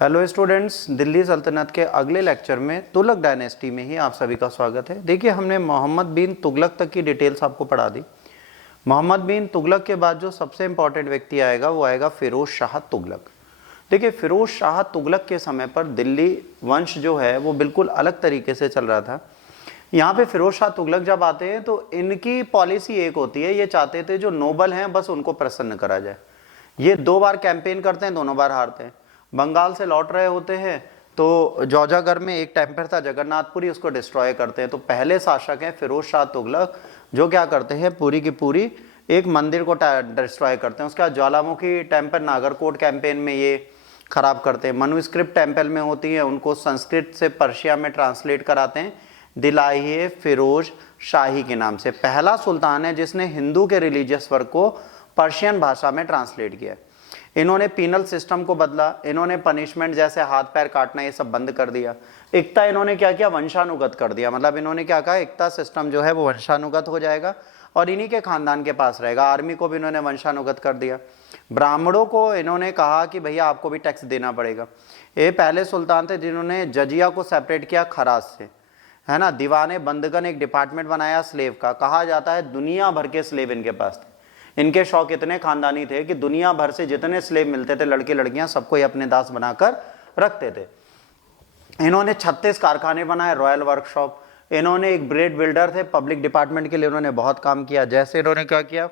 Hello students, Delhi सल्तनत के अगले लेक्चर में तुगलक डायनेस्टी में ही आप सभी का स्वागत है। देखिए, हमने मोहम्मद बिन तुगलक तक की डिटेल्स आपको पढ़ा दी। मोहम्मद बिन तुगलक के बाद जो सबसे इंपॉर्टेंट व्यक्ति आएगा वो आएगा फिरोज शाह तुगलक। देखिए, फिरोज शाह तुगलक के समय पर दिल्ली वंश जो है वो बिल्कुल अलग तरीके से चल रहा था। यहाँ पे फिरोज शाह तुगलक जब आते हैं तो इनकी पॉलिसी एक होती है, ये चाहते थे जो नोबल हैं बस उनको प्रसन्न करा जाए। ये 2 बार कैंपेन करते हैं, दोनों बार हारते हैं। बंगाल से लौट रहे होते हैं तो जौजागढ़ में एक टेम्पल था जगन्नाथपुरी, उसको डिस्ट्रॉय करते हैं। तो पहले शासक हैं फिरोज शाह तुगलक, जो क्या करते हैं पूरी की पूरी एक मंदिर को डिस्ट्रॉय करते हैं। उसके बाद ज्वालामुखी टेम्पल नागरकोट कैंपेन में ये खराब करते हैं। मनुस्क्रिप्ट टेम्पल में होती है, उनको संस्कृत से पर्शिया में ट्रांसलेट कराते हैं। दिलाहिए फिरोज शाही के नाम से पहला सुल्तान है जिसने हिंदू के रिलीजियस वर्क को पर्शियन भाषा में ट्रांसलेट किया। इन्होंने पीनल सिस्टम को बदला, इन्होंने पनिशमेंट जैसे हाथ पैर काटना ये सब बंद कर दिया। एकता इन्होंने क्या किया, वंशानुगत कर दिया। मतलब इन्होंने क्या कहा, एकता सिस्टम जो है वो वंशानुगत हो जाएगा और इन्हीं के खानदान के पास रहेगा। आर्मी को भी इन्होंने वंशानुगत कर दिया। ब्राह्मणों को इन्होंने कहा कि भैया आपको भी टैक्स देना पड़ेगा। ये पहले सुल्तान थे जिन्होंने जजिया को सेपरेट किया खराज से, है ना। दीवाने बंदगन एक डिपार्टमेंट बनाया स्लेव का। कहा जाता है दुनिया भर के स्लेव इनके पास थे। इनके शौक इतने खानदानी थे कि दुनिया भर से जितने स्लेव मिलते थे, लड़के लड़कियां, सबको ही अपने दास बनाकर रखते थे। इन्होंने 36 कारखाने बनाए, रॉयल वर्कशॉप। इन्होंने एक ब्रेड बिल्डर थे, पब्लिक डिपार्टमेंट के लिए इन्होंने बहुत काम किया। जैसे इन्होंने क्या किया,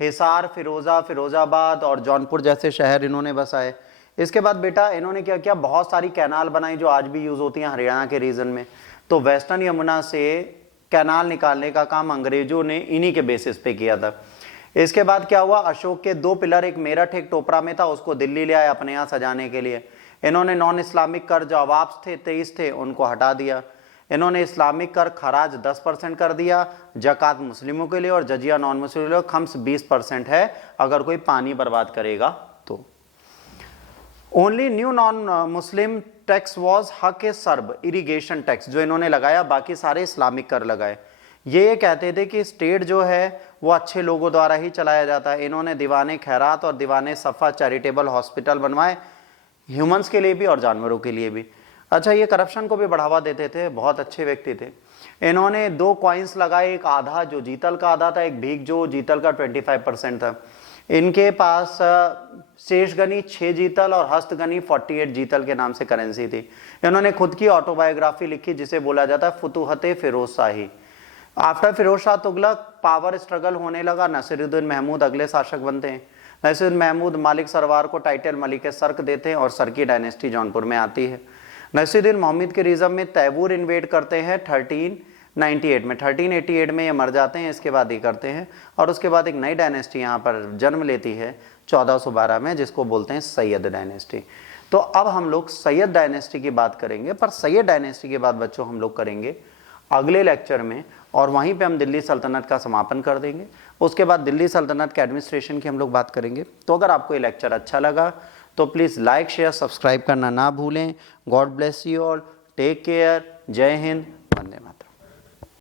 हिसार, फिरोजाबाद और जौनपुर जैसे शहर इन्होंने बसाए। इसके बाद बेटा इन्होंने क्या किया, बहुत सारी कैनाल बनाई जो आज भी यूज होती हैं हरियाणा के रीजन में। तो वेस्टर्न यमुना से कैनाल निकालने का काम अंग्रेजों ने इन्हीं के बेसिस पे किया था। इसके बाद क्या हुआ, अशोक के 2 पिलर, एक मेरठ एक टोपरा में था, उसको दिल्ली ले आए अपने यहाँ सजाने के लिए। इन्होंने नॉन इस्लामिक कर जो अवाब्स थे 23 थे उनको हटा दिया। इन्होंने इस्लामिक कर खराज 10% कर दिया, जक़ात मुस्लिमों के लिए और जजिया नॉन मुस्लिम के लिए, खम्स 20% है अगर कोई पानी बर्बाद करेगा तो। Only new non Muslim tax was हक ए सर्ब इरीगेशन टैक्स, जो इन्होंने लगाया, बाकी सारे इस्लामिक कर लगाए। ये कहते थे कि स्टेट जो है वो अच्छे लोगों द्वारा ही चलाया जाता है। इन्होंने दीवाने खैरात और दीवाने सफ़ा चैरिटेबल हॉस्पिटल बनवाए, ह्यूमंस के लिए भी और जानवरों के लिए भी। अच्छा, ये करप्शन को भी बढ़ावा देते थे, बहुत अच्छे व्यक्ति थे। इन्होंने 2 कॉइन्स लगाए, एक आधा जो जीतल का आधा था, एक भीख जो जीतल का 25% था। इनके पास शेषगनी 6 जीतल और हस्तगनी 48 जीतल के नाम से करेंसी थी। इन्होंने खुद की ऑटोबायोग्राफी लिखी जिसे बोला जाता है Futuhat Firoz Shahi. After Firoz Shah Tughlaq power struggle होने लगा, नसीरुद्दीन महमूद अगले शासक बनते हैं। नसीरुद्दीन महमूद मालिक सरवार को टाइटल मलिक सर्क देते हैं और सर्की डायनेस्टी जौनपुर में आती है। नसीरुद्दीन मोहम्मद के रिजम में तैमूर इन्वेड करते हैं 1398 में। 1388 में ये मर जाते हैं, इसके बाद ये करते हैं और उसके बाद एक नई डायनेस्टी यहाँ पर जन्म लेती है 1412 में, जिसको बोलते हैं सैयद डायनेस्टी। तो अब हम लोग सैयद डायनेस्टी की बात करेंगे, पर सैयद डायनेस्टी के बाद बच्चों हम लोग करेंगे अगले लेक्चर में, और वहीं पे हम दिल्ली सल्तनत का समापन कर देंगे। उसके बाद दिल्ली सल्तनत के एडमिनिस्ट्रेशन की हम लोग बात करेंगे। तो अगर आपको ये लेक्चर अच्छा लगा तो प्लीज़ लाइक शेयर सब्सक्राइब करना ना भूलें। God bless you all, take care, जय हिंद, वंदे मातरम।